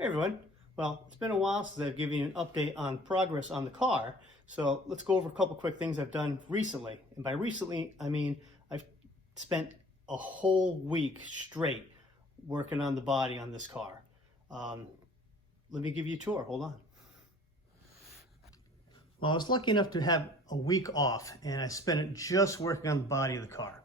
Hey everyone. Well, it's been a while since I've given you an update on progress on the car. So let's go over a couple quick things I've done recently. And by recently, I mean I've spent a whole week straight working on the body on this car. Let me give you a tour. Hold on. Well, I was lucky enough to have a week off and I spent it just working on the body of the car.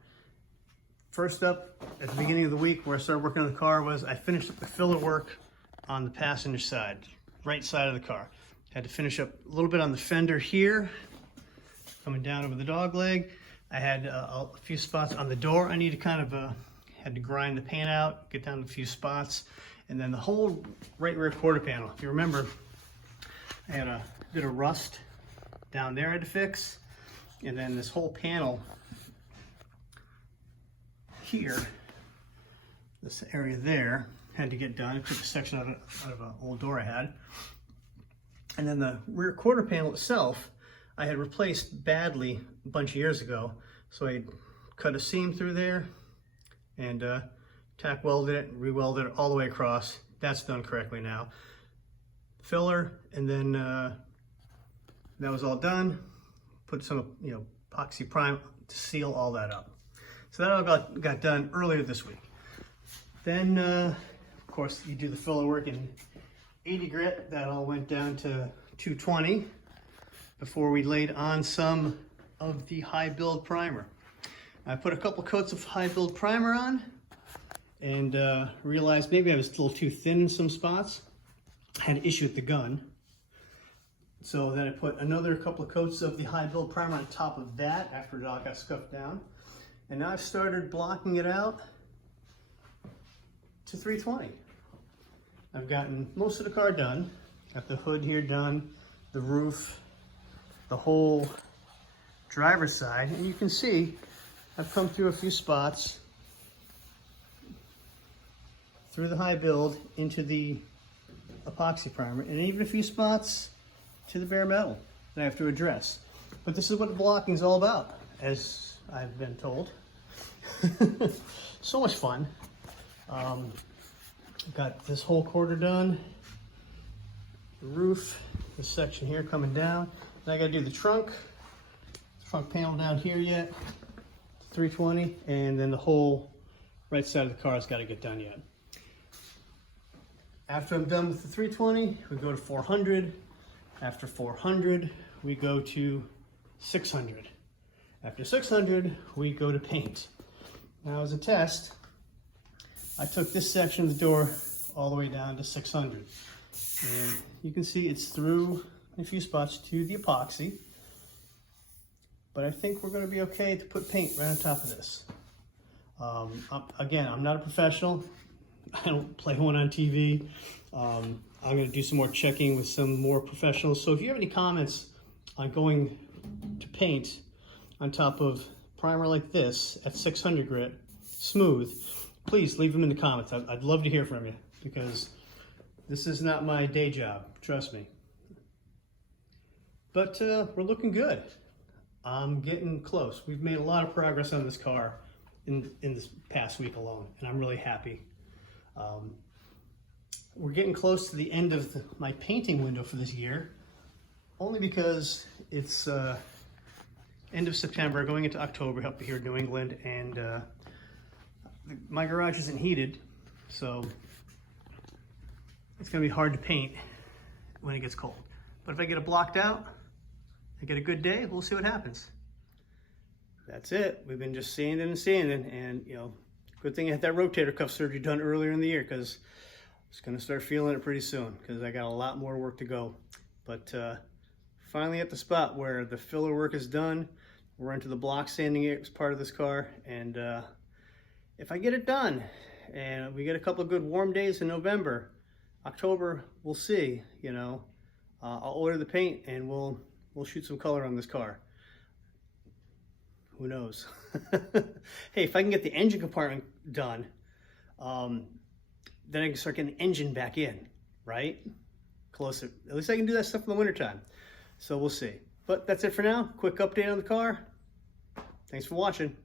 First up, at the beginning of the week where I started working on the car was I finished up the filler work on the passenger side, right side of the car. Had to finish up a little bit on the fender here, coming down over the dog leg. I had a few spots on the door. I need to kind of had to grind the paint out, get down to a few spots, and then the whole right rear quarter panel. If you remember, I had a bit of rust down there I had to fix, and then this whole panel here, this area there, had to get done. I took a section out of an old door I had. And then the rear quarter panel itself, I had replaced badly a bunch of years ago. So I cut a seam through there and tack welded it, re-welded it all the way across. That's done correctly now. Filler, and then that was all done. Put some epoxy prime to seal all that up. So that all got done earlier this week. Then, of course, you do the filler work in 80 grit. That all went down to 220 before we laid on some of the high build primer. I put a couple coats of high build primer on and realized maybe I was a little too thin in some spots. I had an issue with the gun. So then I put another couple of coats of the high build primer on top of that after it all got scuffed down. And now I've started blocking it out to 320. I've gotten most of the car done. Got the hood here done, the roof, the whole driver's side. And you can see I've come through a few spots through the high build into the epoxy primer, and even a few spots to the bare metal that I have to address. But this is what the blocking is all about, as I've been told. So much fun. Got this whole quarter done, the roof, this section here coming down. Then I gotta do the trunk panel down here yet, 320, and then the whole right side of the car has got to get done yet. After I'm done with the 320, we go to 400. After 400, we go to 600. After 600, we go to paint. Now, as a test, I took this section of the door all the way down to 600. And you can see it's through in a few spots to the epoxy. But I think we're going to be okay to put paint right on top of this. Again, I'm not a professional. I don't play one on TV. I'm going to do some more checking with some more professionals. So if you have any comments on going to paint on top of primer like this at 600 grit, smooth, please leave them in the comments. I'd love to hear from you, because this is not my day job, trust me. But we're looking good. I'm getting close. We've made a lot of progress on this car in this past week alone, and I'm really happy. We're getting close to the end of my painting window for this year, only because it's end of September, going into October up here in New England, and my garage isn't heated, so it's going to be hard to paint when it gets cold. But if I get it blocked out, I get a good day, we'll see what happens. That's it. We've been just sanding and sanding, and good thing I had that rotator cuff surgery done earlier in the year, because I was going to start feeling it pretty soon, because I got a lot more work to go. But finally at the spot where the filler work is done. We're into the block sanding part of this car, and if I get it done and we get a couple of good warm days in November, October, we'll see. I'll order the paint and we'll shoot some color on this car. Who knows? Hey, if I can get the engine compartment done, then I can start getting the engine back in, right? Closer. At least I can do that stuff in the wintertime. So we'll see. But that's it for now. Quick update on the car. Thanks for watching.